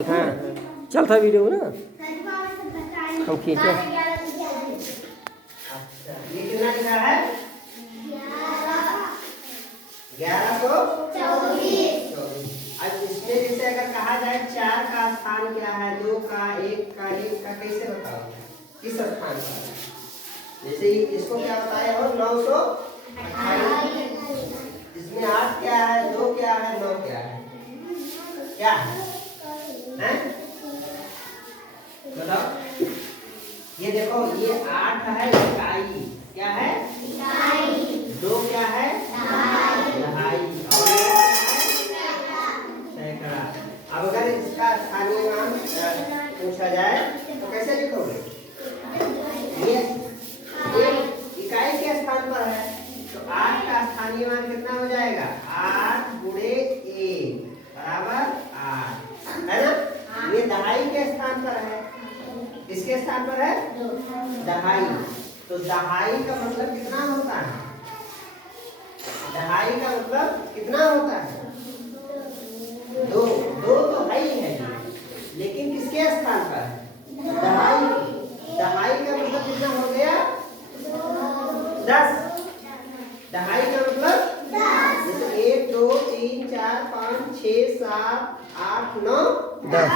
हाँ चलता वीडियो ना हम खींचे। ये कितना लिखा है? 1124। अब इसमें जैसे अगर कहा जाए 4 का स्थान क्या है, 2 का, 1 का, कैसे बताओ किस स्थान पर? जैसे इसको क्या बताए हो? 928। इसमें 8 क्या है, 2 क्या है, 9 क्या है, क्या है? बताओ। ये देखो, ये 8 है इकाई, क्या है? इकाई। 2 क्या है? दहाई। और सैकड़ा। अब अगर इसका स्थानीय मान पूछा जाए तो कैसे लिखोगे? ये इकाई के स्थान पर है तो 8 का स्थानीय मान कितना हो जाएगा? 8 गुणे 1 बराबर 8, है ना? ये दहाई के स्थान पर है। किसके स्थान पर है? दहाई। तो दहाई का मतलब कितना होता है? दहाई का मतलब कितना होता है? 2 तो है ही है, लेकिन किसके स्थान पर है? दहाई। दहाई का मतलब कितना हो गया? 10। दहाई का मतलब 10। 1 2 3 4 5 6 7 8 9 10।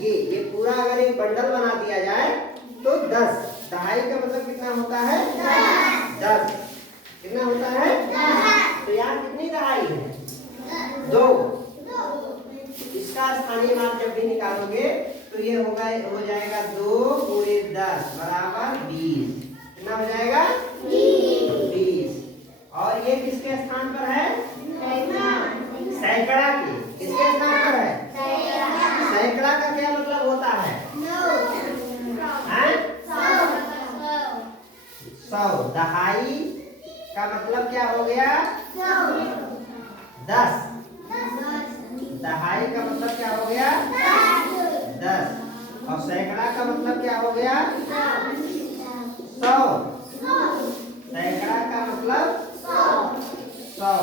ये पूरा अगर एक बंडल बना दिया जाए तो 10। दहाई का मतलब कितना होता है? 10। कितना होता है? 10। तो यहाँ कितनी दहाई है? 2। इसका स्थानीय मान जब भी निकालोगे तो ये हो जाएगा 2 गुणे 10 बराबर 20। कितना हो जाएगा? 20। और ये किसके स्थान पर है? सैकड़ा के। किसके स्थान पर है? सैकड़ा का क्या मतलब होता है? 100। दहाई का मतलब क्या हो गया? 10। दहाई का मतलब क्या हो गया? 10। और सैकड़ा का मतलब क्या हो गया? 100। सैकड़ा का मतलब 100।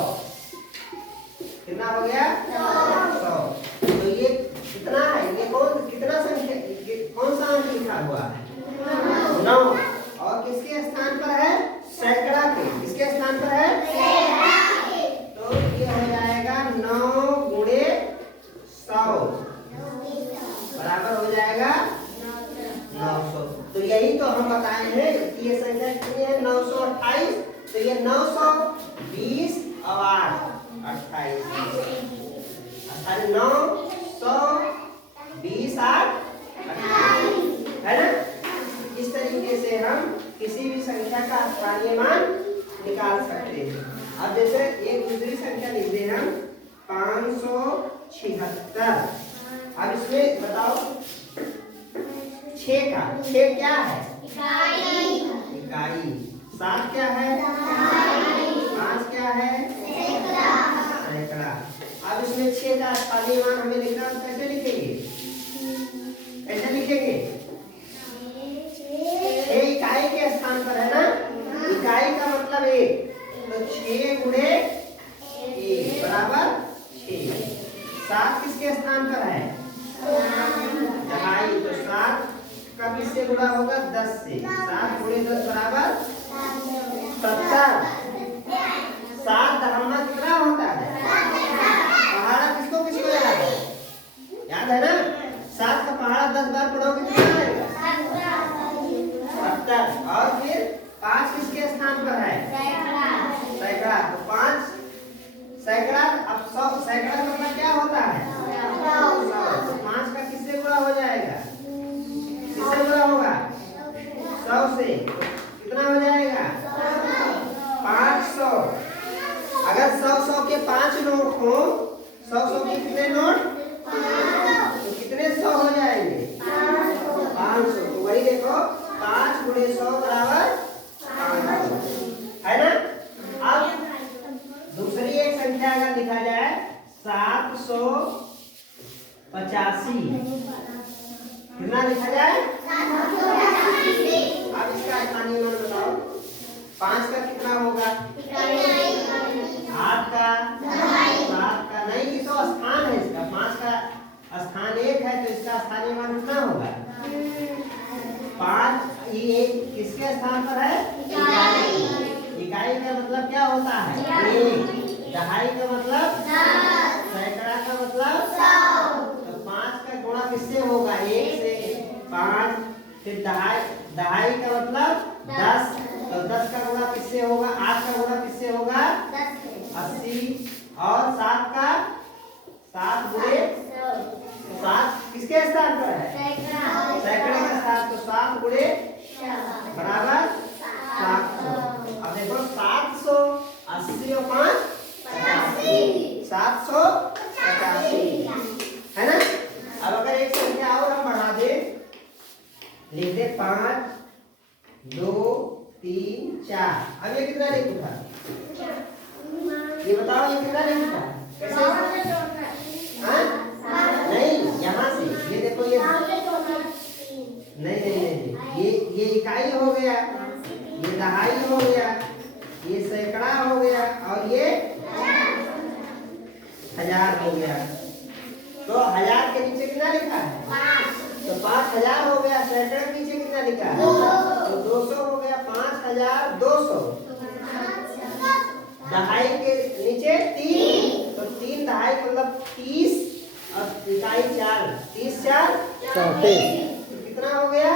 कितना हो गया? 100। तो ये कितना है? ये कितना संख्या, कौन सा अंक लिखा हुआ है? 9। और किसके स्थान पर है? सैकड़ा के। किसके स्थान पर है? तो ये हो जाएगा 9 गुणे 100 बराबर हो जाएगा 900। तो यही तो हम बताए हैं कि ये संख्या कितनी है? 928। तो ये 920 और 8 28। 920 8 28, है ना? इस तरीके से हम किसी भी संख्या का स्थानीय मान निकाल सकते हैं। अब जैसे एक दूसरी संख्या लिख दें हम 576। अब इसमें बताओ 6 का 6 क्या है? इकाई। 7 क्या है? 5 क्या है? सैकड़ा। अब इसमें 6 का स्थानीय मान हमें लिखना है, कैसे लिखेंगे? कैसे लिखेंगे? 6 इकाई के स्थान पर है ना? इकाई का मतलब 1। तो 6 गुणे 1 बराबर 6। 7 किसके स्थान पर है? दहाई। तो 7 का किससे गुणा होगा? 10 से। 7 गुणे 10 बराबर 70। 7 दहम्मा कितना होता है? पहाड़ा किसको किसको याद है? याद है ना? 7 का पहाड़ा 10 बार पढ़ोगे कितना आएगा? 70। और फिर 5 किसके स्थान पर है? सैकड़ा। तो 5 सैकड़ा। अब 100 सैकड़ा का मतलब क्या होता है? 100। तो 5 का किससे गुणा हो जाएगा? किससे गुणा होगा? 100 से। तो कितना हो जाएगा? 500। अगर 100 के 5 नोट हो, 100 के कितने नोट? तो कितने 100 हो जाएंगे? 500। तो वही देखो 5 गुणे 100 बराबर 500, है ना? अब दूसरी एक संख्या अगर लिखा जाए 785। कितना लिखा जाए? 785। अब इसका स्थानीय मान बताओ। 5 का कितना होगा? 8 का, 7 का नहीं, ये तो स्थान है इसका। 5 का स्थान 1 है तो इसका स्थानीय मान कितना होगा? 5। ये किसके स्थान पर है? इकाई का मतलब क्या होता है? 1। दहाई का मतलब 10। सैकड़ा का मतलब 100। तो 5 का गुणा किससे होगा? 1 से 5। फिर दहाई का मतलब 10। तो 10 का गुणा किससे होगा? 8 का गुणा किससे होगा? 80। और 7 का 7 गुणे 7 किसके स्थान पर है? सैकड़े के साथ। तो 7 गुणे बराबर 700। अब देखो 780 और 5 785 है ना। अब अगर एक संख्या और हम बढ़ा दे, लिख दे 5 2 3 4। अब ये कितना लिख उठा? ये बताओ ये कितना लिख उठा? कैसे? हाँ? नहीं, यहाँ से ये देखो, ये नहीं, ये इकाई हो गया, ये दहाई हो गया, ये सैकड़ा हो गया, और ये 1000 हो गया। तो 1000 के नीचे कितना लिखा है? 5। तो 5000 हो गया। सैकड़ा के नीचे कितना लिखा है? 2। तो 200 हो गया। 5200। दहाई के नीचे 3। तो 3 दहाई मतलब 30 और इकाई 4। 30 4 34। तो कितना हो गया?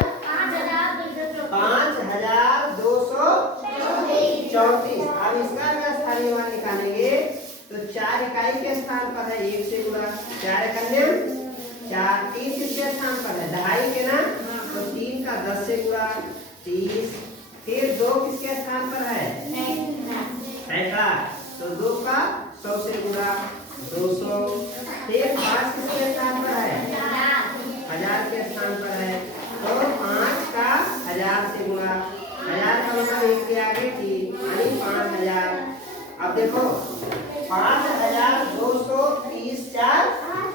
5234। अब इसका अगर स्थानीय मान निकालेंगे तो 4 इकाई के स्थान पर है 1 से गुणा। 4 एकन्या 4। 3 किसके स्थान पर है? दहाई के ना। तो 3 का 10 से गुणा 30। फिर 2 किसके स्थान पर है? सैकड़ा। तो 2 का 100 से गुणा 200। फिर 5 किसके स्थान पर है? 1000 के स्थान पर है। तो 5 का 1000 से गुणा। 1000 का मतलब 1 के आगे 3 यानी 5000। अब देखो 5230 4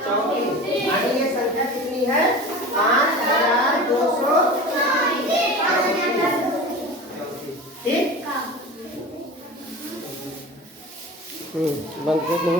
34 यानी ये संख्या कितनी है? 5234। ठीक। बंद कर दो।